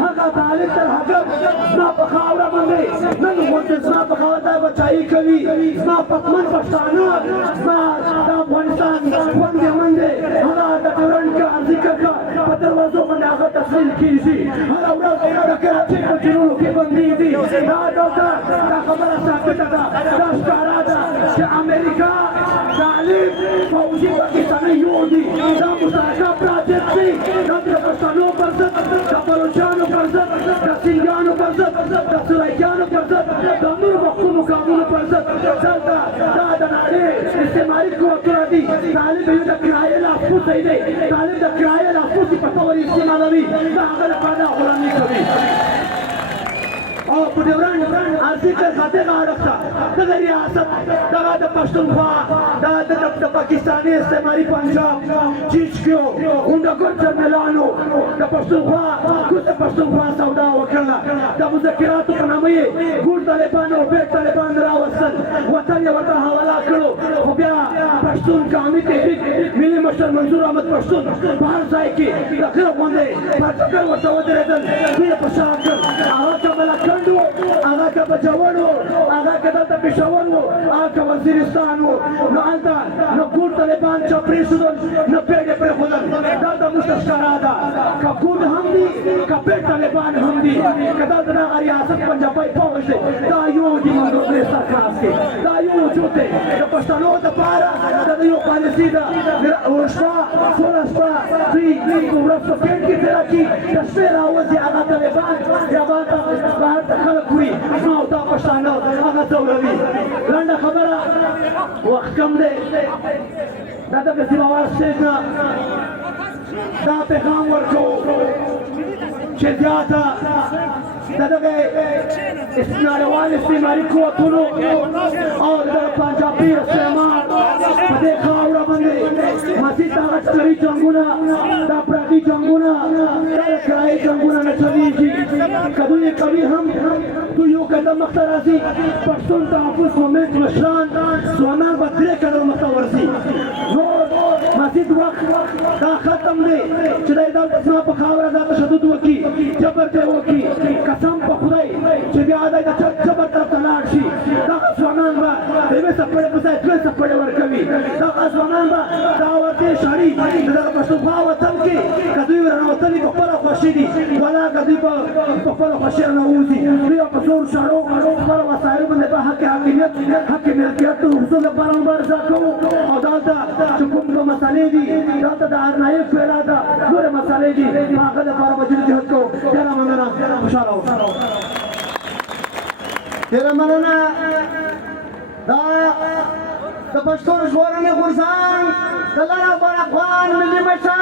هغه طالب تر هغه زما په خاوره باندې نن غونډې زما په خاوره دا بچایي کوي زما پتمن پښتانه زما د افغانستان غونډې منډې هغه د ډیورنډ کارځي ککه په دروازو باندې هغه تسلیل کېږي هره ورځ د کراچۍ په جنونو کې بندېږي دا ډاکټر دا خبره ثابته ده دا ښکاره ده چې امریکا طالب فوجي پاکستاني یو دي دا مشترکه پراجکټ دی دا د پښتنو پر ضد د بلوچانو پر ضد د سینګانو پر ضد د سرایکانو پر ضد د نورو محکومو قانونو پر ضد دلته دا د نړۍ استعماري قوتونه دي طالب یو د کرایې لاسپوڅی دی طالب د کرایې لاسپوڅي په تور استعمالوي دا هغه لپاره غلامي کوي او په ډیورنډ ارضي کرښه دغه اړخ ته دغه ریاست دغه د پښتونخوا د پاکستاني استعماري پنجاب چیچکیو غونډګر جنرالانو د پښتونخوا کوز د پښتونخوا سودا وکړله د مذاکراتو په نامه یې ګوډ طالبان او بیټ طالبان راوستل وطن یې ورته حواله کړو خو بیا پښتون قومي تحریک ملي مشر منظور احمد پښتون په هر ځای کې د غره غوندې پاټکر ورته ودرېدل دوی یې په شا کړ هغه کمله کند و هغه که بجوړ و هغه که دلته پېښور و هغه که وزیرستان و نو هلته نه ګوډ طالبان چا پرېښودل نه پیډ یې پرېښودل دلته موږ ته ښکاره ده که ګوډ هم دي که پیډ طالبان هم دي که دلته دغه ریاست پنجابی فوج دی دا یو دي منظور سرخلاص کې دا یو وجود دی د پښتنو دپاره دا د یو پالیسي ده شپه ټوله شپه دوی په ورځ په پیډ کې تېره کړي د شپې راوځي هغه طالبان بیا به بهر ته خلک وي زما او تا پښتانه هغه ځوروي لنډه خبره وخت کم دی دا دغه سیمهوال سټیج نه دا پیغام ورکوو چې زیاته د دغه نړیوال استعماري قوتونو او د پنجابي استعمار په دې خاوره باندې مزید هغه عسکري جنګونه دا پردي جنګونه دا کرایي جنګونه نه چلېږي که دوی کوي هم دوی یو قدم مخته راځي پښتون تحفظ مومنټ مشران ځوانان به 3 قدم مخته ورځي نور مزید وخت دا ختم دی چې دی دلته زما په خاوره دا تشدد وکړي جبر ته وکړي قسم په خدای چې بیا دی د جبر طرف ته لاړ شي دغه ځوانان به د یوې څپړې په ځای 2 څپړې ورکوي دغه ځوانان به دا ورته شړي د دغه پښتونخوا وطن کې که دوی رانوتلي په خپله خوښي دي ولا که دوی په خپله خوښي رانوځي دوی په زور شړو خپله وسایلو باندې په حق حاکمیت حق ملکیت د حصول لپاره مبارزه کوو او دلته چې کوم مسالې دي دلته د ارنایي فعلا ده نورې مسالې دي هغه لپاره به جدوجهد کوو ډېره مننه خوشحاله اوسه ډېره مننه دا د پښتون ژغورنې غورځنګ د لر افغان ملي مشر